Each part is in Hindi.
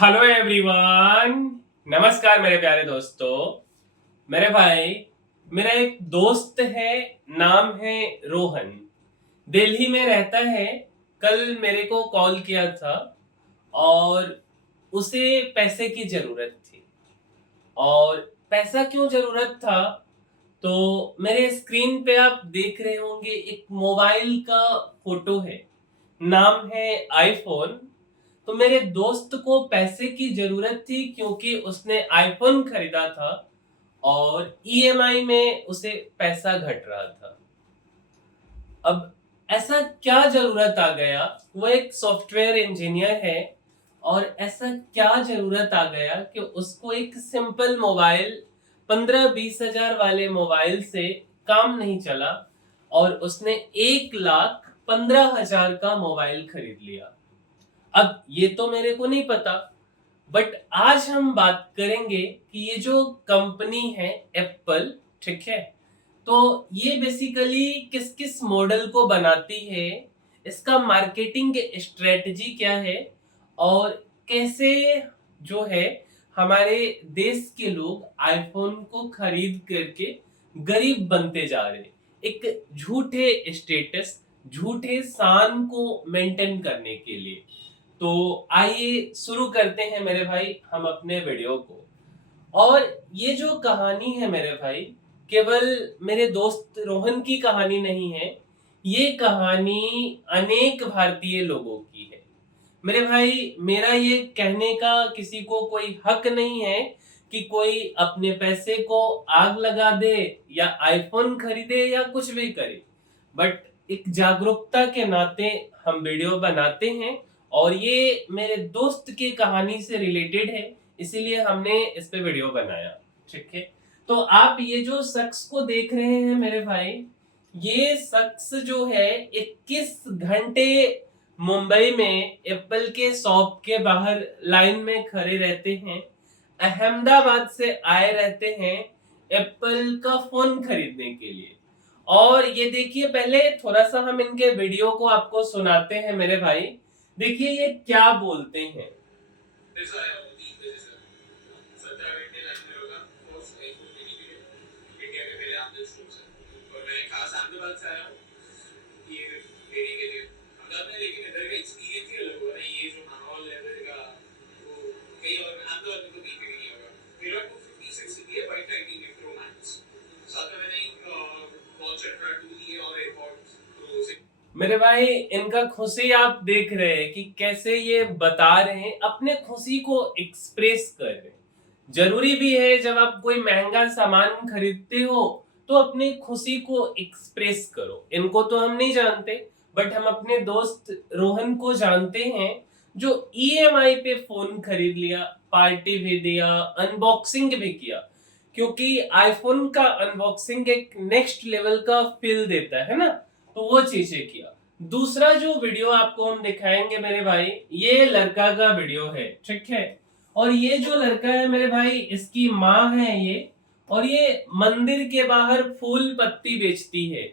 Hello everyone. नमस्कार मेरे प्यारे दोस्तों। मेरे भाई, मेरा एक दोस्त है, नाम है रोहन। दिल्ली में रहता है। कल मेरे को कॉल किया था और उसे पैसे की जरूरत थी। और पैसा क्यों जरूरत था, तो मेरे स्क्रीन पे आप देख रहे होंगे एक मोबाइल का फोटो है, नाम है आईफोन। तो मेरे दोस्त को पैसे की जरूरत थी क्योंकि उसने आईफोन खरीदा था और ईएमआई में उसे पैसा घट रहा था। अब ऐसा क्या जरूरत आ गया, वो एक सॉफ्टवेयर इंजीनियर है, और ऐसा क्या जरूरत आ गया कि उसको एक सिंपल मोबाइल 15-20 हजार वाले मोबाइल से काम नहीं चला और उसने 1,15,000 का मोबाइल खरीद लिया। अब ये तो मेरे को नहीं पता, बट आज हम बात करेंगे कि ये जो कंपनी है एप्पल, ठीक है, तो ये बेसिकली किस किस मॉडल को बनाती है, इसका मार्केटिंग स्ट्रेटजी क्या है, और कैसे जो है हमारे देश के लोग आईफोन को खरीद करके गरीब बनते जा रहे हैं, एक झूठे स्टेटस, झूठे शान को मेंटेन करने के लिए। तो आइए शुरू करते हैं मेरे भाई हम अपने वीडियो को। और ये जो कहानी है मेरे भाई, केवल मेरे दोस्त रोहन की कहानी नहीं है, ये कहानी अनेक भारतीय लोगों की है। मेरे भाई, मेरा ये कहने का किसी को कोई हक नहीं है कि कोई अपने पैसे को आग लगा दे या आईफोन खरीदे या कुछ भी करे, बट एक जागरूकता के नाते हम वीडियो बनाते हैं और ये मेरे दोस्त की कहानी से रिलेटेड है, इसीलिए हमने इस पे वीडियो बनाया। ठीक है, तो आप ये जो शख्स को देख रहे हैं मेरे भाई, ये शख्स जो है 21 घंटे मुंबई में एप्पल के शॉप के बाहर लाइन में खड़े रहते हैं, अहमदाबाद से आए रहते हैं एप्पल का फोन खरीदने के लिए। और ये देखिए, पहले थोड़ा सा हम इनके वीडियो को आपको सुनाते हैं मेरे भाई। देखिए ये क्या बोलते हैं। मेरे भाई, इनका खुशी आप देख रहे हैं कि कैसे ये बता रहे हैं, अपने खुशी को एक्सप्रेस कर रहे हैं। जरूरी भी है जब आप कोई महंगा सामान खरीदते हो तो अपनी खुशी को एक्सप्रेस करो। इनको तो हम नहीं जानते, बट हम अपने दोस्त रोहन को जानते हैं, जो ईएमआई पे फोन खरीद लिया, पार्टी भी दिया, अनबॉक्सिंग भी किया, क्योंकि आईफोन का अनबॉक्सिंग एक नेक्स्ट लेवल का फील देता है ना, तो वो चीजें किया। दूसरा जो वीडियो आपको हम दिखाएंगे मेरे भाई, ये लड़का का वीडियो है, ठीक है। और ये जो लड़का है मेरे भाई, इसकी माँ है ये, और ये मंदिर के बाहर फूल पत्ती बेचती है।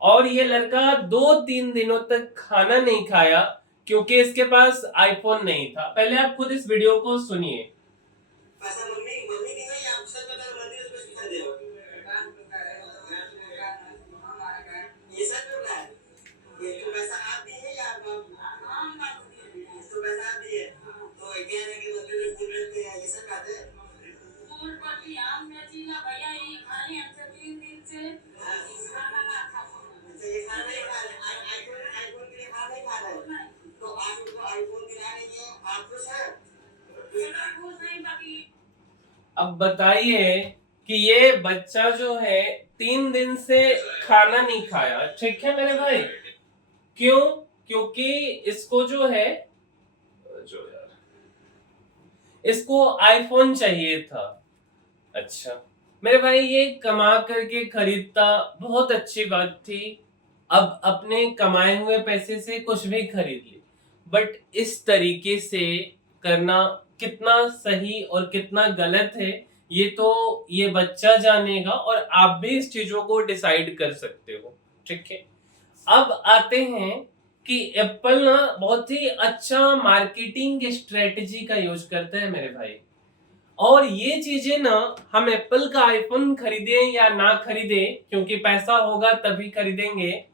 और ये लड़का 2-3 दिनों तक खाना नहीं खाया क्योंकि इसके पास आईफोन नहीं था। पहले आप खुद इस वीडियो को सुनिए। अब बताइए कि ये बच्चा जो है 3 दिन से खाना नहीं खाया, ठीक है मेरे भाई। क्यों? क्योंकि इसको जो है, जो यार, इसको आईफोन चाहिए था। अच्छा मेरे भाई, ये कमा करके खरीदता, बहुत अच्छी बात थी। अब अपने कमाए हुए पैसे से कुछ भी खरीद ली, बट इस तरीके से करना कितना सही और कितना गलत है, ये तो ये बच्चा जानेगा और आप भी इस चीजों को डिसाइड कर सकते हो। ठीक है, अब आते हैं कि एप्पल ना बहुत ही अच्छा मार्केटिंग स्ट्रेटजी का यूज करते हैं मेरे भाई। और ये चीजें ना, हम एप्पल का आईफोन खरीदे या ना खरीदे, क्योंकि पैसा होगा तभी खरीदेंगे,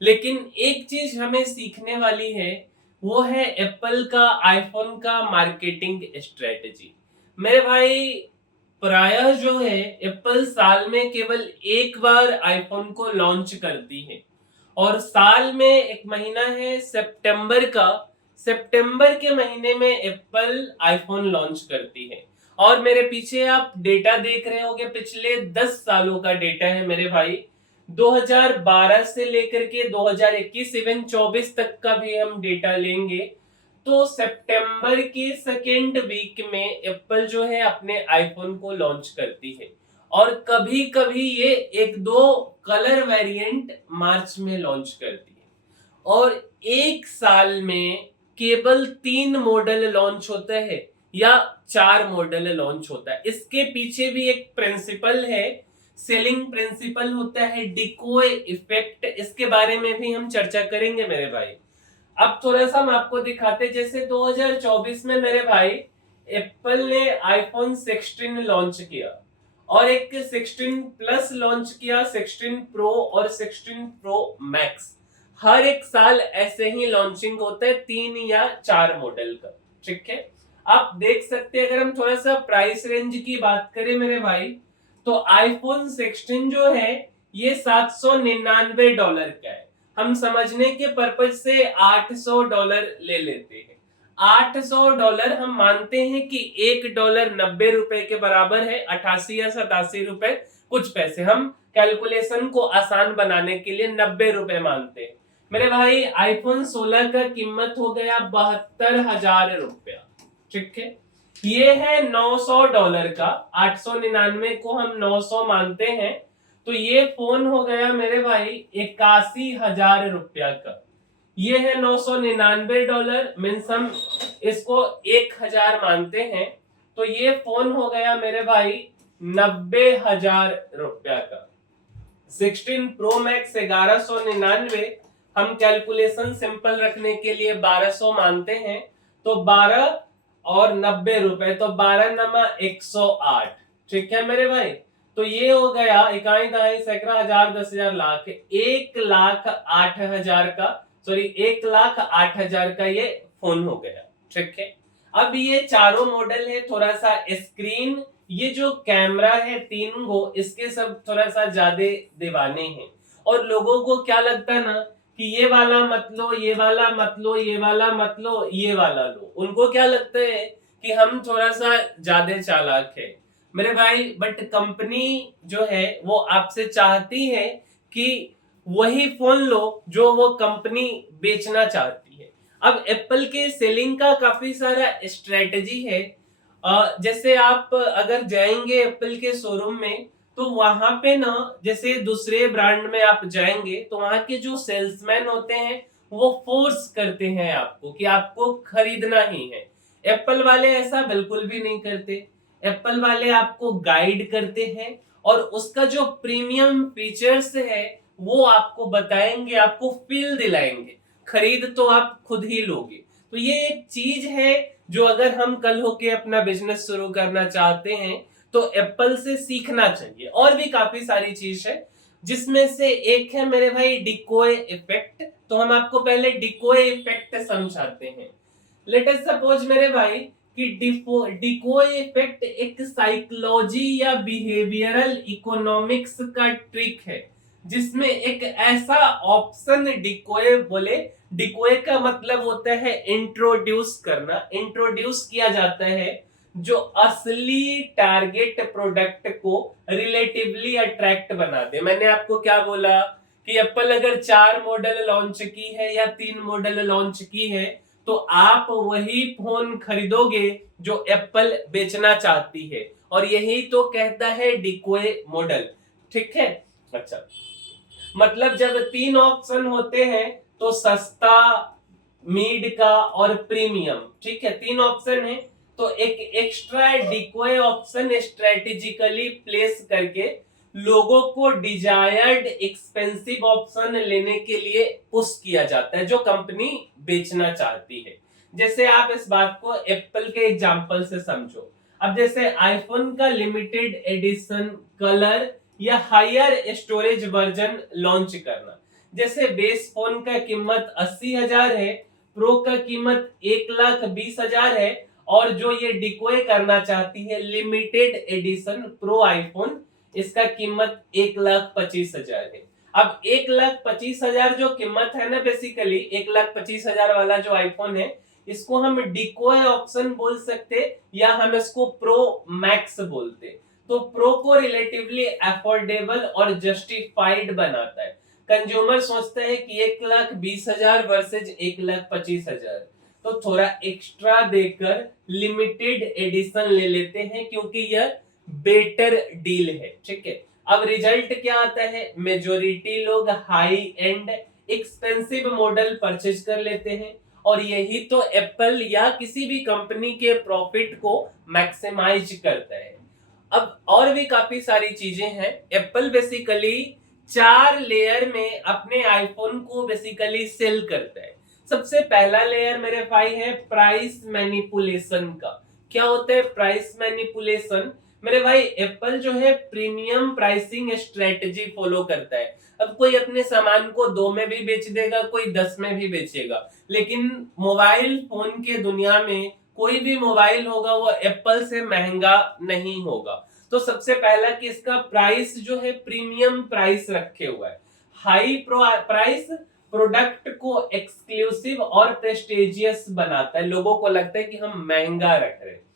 लेकिन एक चीज हमें सीखने वाली है, वो है एप्पल का आईफोन का मार्केटिंग स्ट्रेटजी। मेरे भाई, प्रायः जो है एप्पल साल में केवल एक बार आईफोन को लॉन्च करती है, और साल में एक महीना है सितंबर का। सितंबर के महीने में एप्पल आईफोन लॉन्च करती है। और मेरे पीछे आप डेटा देख रहे होंगे, पिछले 10 सालों का डेटा है मेरे भाई। 2012 से लेकर के 2021 इवन 24 तक का भी हम डेटा लेंगे, तो सितंबर के सेकेंड वीक में एप्पल जो है अपने आईफोन को लॉन्च करती है। और कभी कभी ये एक दो कलर वेरिएंट मार्च में लॉन्च करती है। और एक साल में केवल 3 मॉडल लॉन्च होता है या 4 मॉडल लॉन्च होता है। इसके पीछे भी एक प्रिंसिपल है, सेलिंग प्रिंसिपल होता है डिकोय इफेक्ट। इसके बारे में भी हम चर्चा करेंगे मेरे भाई। अब थोड़ा सा हम आपको दिखाते, जैसे 2024 में मेरे भाई एप्पल ने आईफोन 16 लॉन्च किया, और एक 16 प्लस लॉन्च किया, 16 प्रो और 16 प्रो मैक्स। हर एक साल ऐसे ही लॉन्चिंग होता है 3 या 4 मॉडल का। ठीक है, आप देख सकते हैं। अगर हम थोड़ा सा प्राइस रेंज की बात करें मेरे भाई, तो आईफोन 16 जो है ये $799 का है। हम समझने के पर्पज से $800 ले लेते हैं। $800 हम मानते हैं कि $1 $90 के बराबर है, 88 या 87 रुपए कुछ पैसे। हम कैलकुलेशन को आसान बनाने के लिए $90 मानते हैं मेरे भाई। आईफोन 16 का कीमत हो गया ₹72,000। ठीक है, ये है $900 का। 899 को हम 900 मानते हैं, तो ये फोन हो गया मेरे भाई $81,000 का। ये है $999 मीन्स हम इसको 1000 मानते हैं, तो ये फोन हो गया मेरे भाई $90,000 का। 16 प्रो मैक्स 1199, हम कैलकुलेशन सिंपल रखने के लिए 1200 मानते हैं, तो 12 और ₹90, तो 12 नमा 108। ठीक है मेरे भाई, तो ये हो गया इकाई दहाई सैकड़ा हजार 10,000 लाख, 1,08,000 का, सॉरी 1,08,000 का ये फोन हो गया। ठीक है, अब ये चारों मॉडल है, थोड़ा सा स्क्रीन, ये जो कैमरा है 3 गो, इसके सब थोड़ा सा ज्यादा दीवाने हैं। और लोगों को क्या लगता है ना कि ये वाला मत लो, ये वाला मत लो, ये वाला मत लो, ये वाला लो। उनको क्या लगता है कि हम थोड़ा सा ज्यादा चालाक है मेरे भाई। बट कंपनी जो है वो आपसे चाहती है कि वही फोन लो जो वो कंपनी बेचना चाहती है। अब एप्पल के सेलिंग का काफी सारा स्ट्रेटजी है। जैसे आप अगर जाएंगे एप्पल के शोरूम में, तो वहां पे ना, जैसे दूसरे ब्रांड में आप जाएंगे तो वहां के जो सेल्समैन होते हैं वो फोर्स करते हैं आपको कि आपको खरीदना ही है। एप्पल वाले ऐसा बिल्कुल भी नहीं करते। एप्पल वाले आपको गाइड करते हैं, और उसका जो प्रीमियम फीचर्स है वो आपको बताएंगे, आपको फील दिलाएंगे। खरीद तो आप खुद ही लोगे। तो ये एक चीज है जो अगर हम कल होके अपना बिजनेस शुरू करना चाहते हैं तो एप्पल से सीखना चाहिए। और भी काफी सारी चीज है, जिसमें से एक है मेरे भाई डिकोय इफेक्ट। तो हम आपको पहले डिकोय इफेक्ट समझाते हैं। लेट अस सपोज मेरे भाई कि डिकोय इफेक्ट एक साइकोलॉजी या बिहेवियरल इकोनॉमिक्स का ट्रिक है, जिसमें एक ऐसा ऑप्शन डिकोय बोले। डिकोय का मतलब होता है इंट्रोड्यूस करना। इंट्रोड्यूस किया जाता है जो असली टारगेट प्रोडक्ट को रिलेटिवली अट्रैक्ट बना दे। मैंने आपको क्या बोला कि एप्पल अगर 4 मॉडल लॉन्च की है या 3 मॉडल लॉन्च की है, तो आप वही फोन खरीदोगे जो एप्पल बेचना चाहती है। और यही तो कहता है डिकोय मॉडल। ठीक है, अच्छा, मतलब जब 3 ऑप्शन होते हैं तो सस्ता, मिड का और प्रीमियम। ठीक है, 3 ऑप्शन है, तो एक एक्स्ट्रा डिकोय ऑप्शन स्ट्रेटेजिकली प्लेस करके लोगों को डिजायर्ड एक्सपेंसिव ऑप्शन लेने के लिए पुश किया जाता है जो कंपनी बेचना चाहती है। जैसे आप इस बात को एप्पल के एग्जांपल से समझो। अब जैसे आईफोन का लिमिटेड एडिशन कलर या हायर स्टोरेज वर्जन लॉन्च करना। जैसे बेस फोन का कीमत 80,000 है, प्रो का कीमत 1,20,000 है, और जो ये डिकोय करना चाहती है लिमिटेड एडिशन प्रो आईफोन, इसका कीमत 1,25,000 है। अब 1,25,000 जो कीमत है ना, बेसिकली 1,25,000 वाला जो आईफोन है, इसको हम डिकोय ऑप्शन बोल सकते या हम इसको प्रो मैक्स बोलते। तो प्रो को रिलेटिवली अफोर्डेबल और जस्टिफाइड बनाता है। कंज्यूमर सोचते हैं कि 1,20,000 वर्सेज 1,25,000, तो थोड़ा एक्स्ट्रा देकर लिमिटेड एडिशन ले लेते हैं क्योंकि यह बेटर डील है। ठीक है, अब रिजल्ट क्या आता है? मेजोरिटी लोग high and expensive model purchase कर लेते हैं, और यही तो एप्पल या किसी भी कंपनी के प्रॉफिट को मैक्सिमाइज करता है। अब और भी काफी सारी चीजें हैं। एप्पल बेसिकली 4 लेयर में अपने आईफोन को बेसिकली सेल करता है। सबसे पहला लेयर मेरे भाई है प्राइस मैनिपुलेशन का। क्या होता है प्राइस मैनिपुलेशन? मेरे भाई एप्पल जो है प्रीमियम प्राइसिंग स्ट्रेटजी फॉलो करता है। अब कोई अपने सामान को 2 में भी बेच देगा, कोई 10 में भी बेचेगा, लेकिन मोबाइल फोन के दुनिया में कोई भी मोबाइल होगा वो एप्पल से महंगा नहीं होगा। तो सबसे पहला कि इसका प्राइस जो है प्रीमियम प्राइस रखे हुआ है। हाई प्राइस प्रोडक्ट को एक्सक्लूसिव और प्रेस्टिजियस बनाता है, लोगों को लगता है कि हम महंगा रख रहे हैं।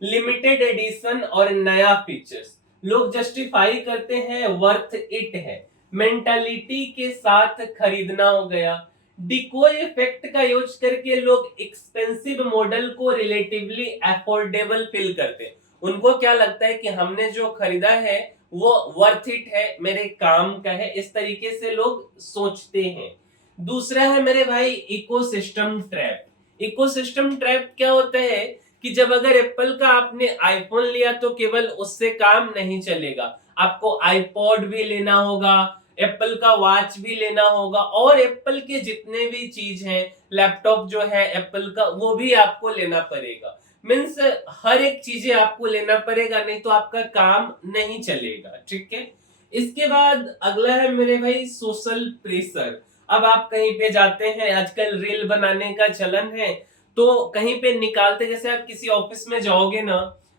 लिमिटेड एडिशन और नया फीचर्स लोग जस्टिफाई करते हैं वर्थ इट है, मेंटालिटी के साथ खरीदना हो गया। डिकोय इफेक्ट का यूज करके लोग एक्सपेंसिव मॉडल को रिलेटिवली अफोर्डेबल फील करते हैं। उनको क्या लगता है कि हमने जो खरीदा है वो वर्थ इट है, मेरे काम का है, इस तरीके से लोग सोचते हैं। दूसरा है मेरे भाई इकोसिस्टम ट्रैप। इकोसिस्टम ट्रैप क्या होता है कि जब अगर एप्पल का आपने आईफोन लिया तो केवल उससे काम नहीं चलेगा, आपको आईपॉड भी लेना होगा, एप्पल का वॉच भी लेना होगा, और एप्पल के जितने भी चीज हैं, लैपटॉप जो है एप्पल का वो भी आपको लेना पड़ेगा। मीन्स हर एक चीजें आपको लेना पड़ेगा, नहीं तो आपका काम नहीं चलेगा। ठीक है, इसके बाद अगला है मेरे भाई सोशल प्रेशर। अब आप कहीं पे जाते हैं, आजकल रील बनाने का चलन है, तो कहीं पे निकालते, जैसे आप किसी ऑफिस में जाओगे ना,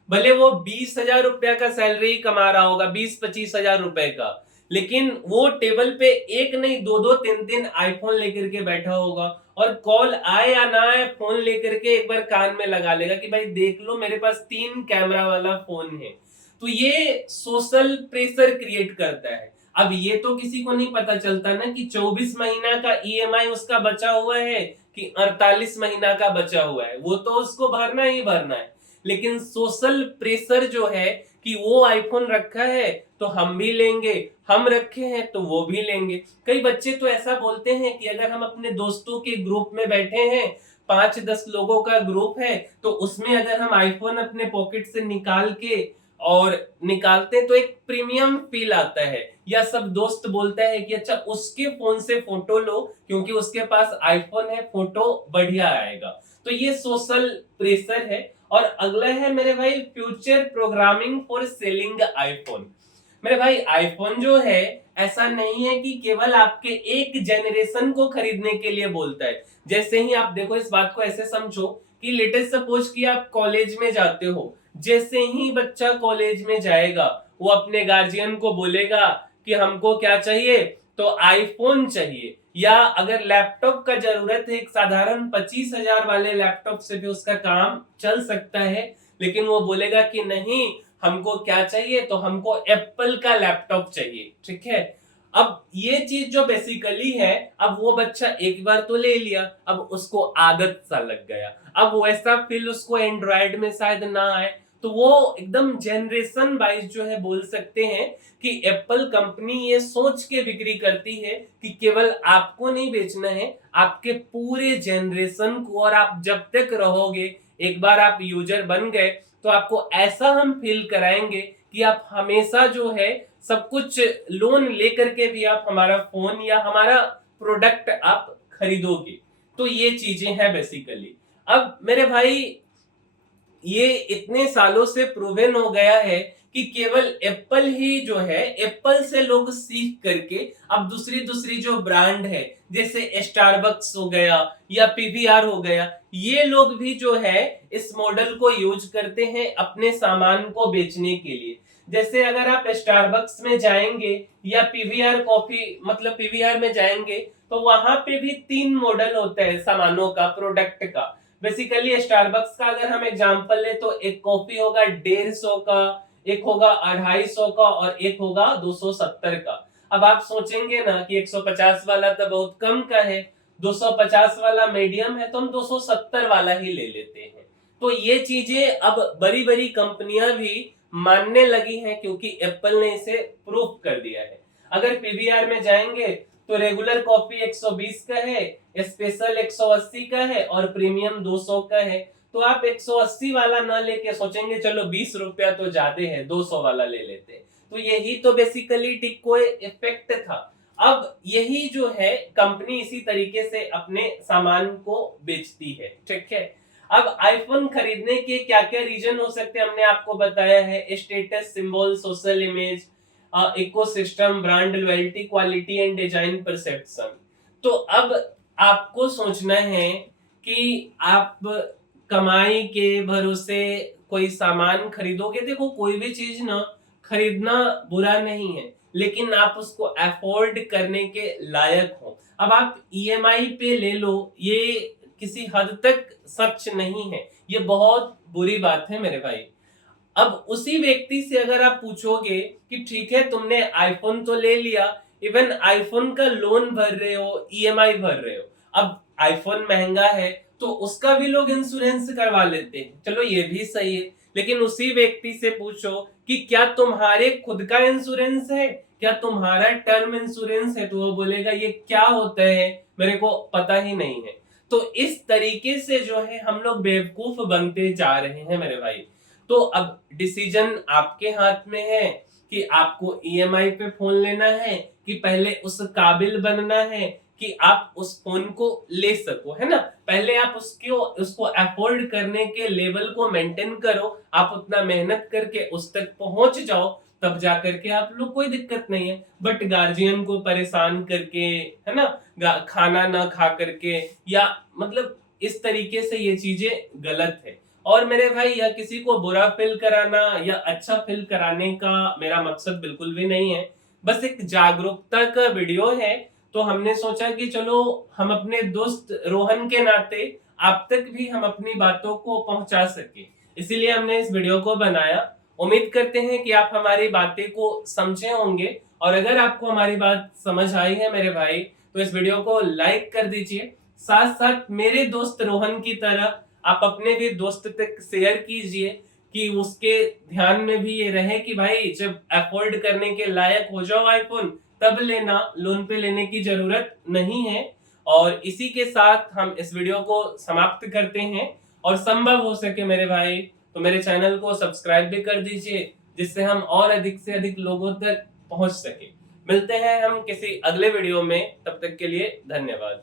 भले वो 20,000 रुपया का सैलरी कमा रहा होगा, 20-25,000 रुपए का, लेकिन वो टेबल पे एक नहीं 2-2 3-3 आईफोन लेकर के बैठा होगा, और कॉल आए या ना आए फोन लेकर के एक बार कान में लगा लेगा कि भाई देख लो मेरे पास 3 कैमरा वाला फोन है। तो ये सोशल प्रेशर क्रिएट करता है। अब ये तो किसी को नहीं पता चलता ना कि 24 महीना का ईएमआई उसका बचा हुआ है कि 48 महीना का बचा हुआ है, वो तो उसको भरना ही भरना है। लेकिन सोशल प्रेशर जो है कि वो आईफोन रखा है तो हम भी लेंगे, हम रखे हैं तो वो भी लेंगे। कई बच्चे तो ऐसा बोलते हैं कि अगर हम अपने दोस्तों के ग्रुप में बैठे हैं, 5-10 लोगों का ग्रुप है, तो उसमें अगर हम आईफोन अपने पॉकेट से निकाल के और निकालते हैं तो एक प्रीमियम फील आता है, या सब दोस्त बोलता है कि अच्छा उसके फोन से फोटो लो क्योंकि उसके पास आईफोन है, फोटो बढ़िया आएगा। तो ये सोशल प्रेशर है। और अगला है मेरे भाई future programming for selling iPhone. मेरे भाई आईफोन जो है ऐसा नहीं है कि केवल आपके एक जनरेशन को खरीदने के लिए बोलता है। जैसे ही आप देखो, इस बात को ऐसे समझो कि लेटेस्ट सपोज कि आप कॉलेज में जाते हो, जैसे ही बच्चा कॉलेज में जाएगा वो अपने गार्जियन को बोलेगा कि हमको क्या चाहिए, तो आईफोन चाहिए, या अगर लैपटॉप का जरूरत है, एक साधारण 25,000 वाले लैपटॉप से भी उसका काम चल सकता है, लेकिन वो बोलेगा कि नहीं हमको क्या चाहिए, तो हमको एप्पल का लैपटॉप चाहिए। ठीक है, अब ये चीज जो बेसिकली है, अब वो बच्चा एक बार तो ले लिया, अब उसको आदत सा लग गया, अब वैसा फील उसको एंड्रॉयड में शायद ना आए, तो वो एकदम जनरेशन वाइज जो है बोल सकते हैं कि एप्पल कंपनी ये सोच के बिक्री करती है कि केवल आपको नहीं बेचना है, आपके पूरे जनरेशन को, और आप जब तक रहोगे, एक बार आप यूजर बन गए तो आपको ऐसा हम फील कराएंगे कि आप हमेशा जो है सब कुछ लोन लेकर के भी आप हमारा फोन या हमारा प्रोडक्ट आप खरीदोगे। तो ये चीजें हैं बेसिकली। अब मेरे भाई ये इतने सालों से प्रूवन हो गया है कि केवल एप्पल ही जो है, एप्पल से लोग सीख करके अब दूसरी दूसरी जो ब्रांड है जैसे स्टारबक्स हो गया या पीवीआर हो गया, ये लोग भी जो है इस मॉडल को यूज करते हैं अपने सामान को बेचने के लिए। जैसे अगर आप स्टारबक्स में जाएंगे या पीवीआर कॉफी मतलब पीवीआर में जाएंगे तो वहां पे भी 3 मॉडल होते हैं सामानों का, प्रोडक्ट का। बेसिकली स्टारबक्स का अगर हम एग्जांपल ले तो एक कॉफी होगा 150 का, एक होगा 250 का और एक होगा 270 का। अब आप सोचेंगे ना कि 150 वाला तो बहुत कम का है, 250 वाला मीडियम है, तो हम 270 वाला ही ले लेते हैं। तो ये चीजें अब बड़ी बड़ी कंपनियां भी मानने लगी हैं क्योंकि एप्पल ने इसे प्रूव कर दिया है। अगर पीवीआर में जाएंगे तो रेगुलर कॉफी 120 का है, स्पेशल 180 का है और प्रीमियम 200 का है। तो आप 180 वाला ना लेके सोचेंगे चलो 20 रुपया तो ज्यादा है, 200 वाला ले लेते हैं। तो यही तो बेसिकली टिकोए इफेक्ट था। अब यही जो है कंपनी इसी तरीके से अपने सामान को बेचती है, ठीक है। अब आईफोन खरीदने के क्या क्या रीजन हो सकते हैं हमने आपको बताया है। Status symbol, social image, ecosystem, brand loyalty, quality and design perception. तो अब आपको सोचना है कि आप कमाई के भरोसे कोई सामान खरीदोगे। देखो कोई भी चीज ना खरीदना बुरा नहीं है, लेकिन आप उसको अफोर्ड करने के लायक हो। अब आप ईएमआई पे ले लो, ये किसी हद तक सच नहीं है, ये बहुत बुरी बात है मेरे भाई। अब उसी व्यक्ति से अगर आप पूछोगे कि ठीक है तुमने आईफोन तो ले लिया, इवन आईफोन का लोन भर रहे हो, ईएमआई भर रहे हो, अब आईफोन महंगा है तो उसका भी लोग इंश्योरेंस करवा लेते हैं, चलो ये भी सही है। लेकिन उसी व्यक्ति से पूछो कि क्या तुम्हारे खुद का इंश्योरेंस है, क्या तुम्हारा टर्म इंश्योरेंस है, तो वो बोलेगा ये क्या होता है, मेरे को पता ही नहीं है। तो इस तरीके से जो है हम लोग बेवकूफ बनते जा रहे हैं मेरे भाई। तो अब डिसीजन आपके हाथ में है कि आपको ईएमआई पे फोन लेना है कि पहले उस काबिल बनना है कि आप उस फोन को ले सको, है ना। पहले आप उसको अफोर्ड करने के लेवल को मेंटेन करो, आप उतना मेहनत करके उस तक पहुंच जाओ, तब जाकर के आप लोग कोई दिक्कत नहीं है। बट गार्जियन को परेशान करके, है ना, खाना ना खा करके या मतलब इस तरीके से ये चीजें गलत है। और मेरे भाई या किसी को बुरा फील कराना या अच्छा फील कराने का मेरा मकसद बिल्कुल भी नहीं है, बस एक जागरूकता का वीडियो है। तो हमने सोचा कि चलो हम अपने दोस्त रोहन के नाते आप तक भी हम अपनी बातों को पहुंचा सके, इसीलिए हमने इस वीडियो को बनाया। उम्मीद करते हैं कि आप हमारी बातें को समझे होंगे, और अगर आपको हमारी बात समझ आई है मेरे भाई तो इस वीडियो को लाइक कर दीजिए। साथ साथ मेरे दोस्त रोहन की तरह आप अपने भी दोस्त तक शेयर कीजिए कि उसके ध्यान में भी ये रहे कि भाई जब अफोर्ड करने के लायक हो जाओ आईफोन तब लेना, लोन पे लेने की जरूरत नहीं है। और इसी के साथ हम इस वीडियो को समाप्त करते हैं, और संभव हो सके मेरे भाई तो मेरे चैनल को सब्सक्राइब भी कर दीजिए, जिससे हम और अधिक से अधिक लोगों तक पहुंच सके। मिलते हैं हम किसी अगले वीडियो में, तब तक के लिए धन्यवाद।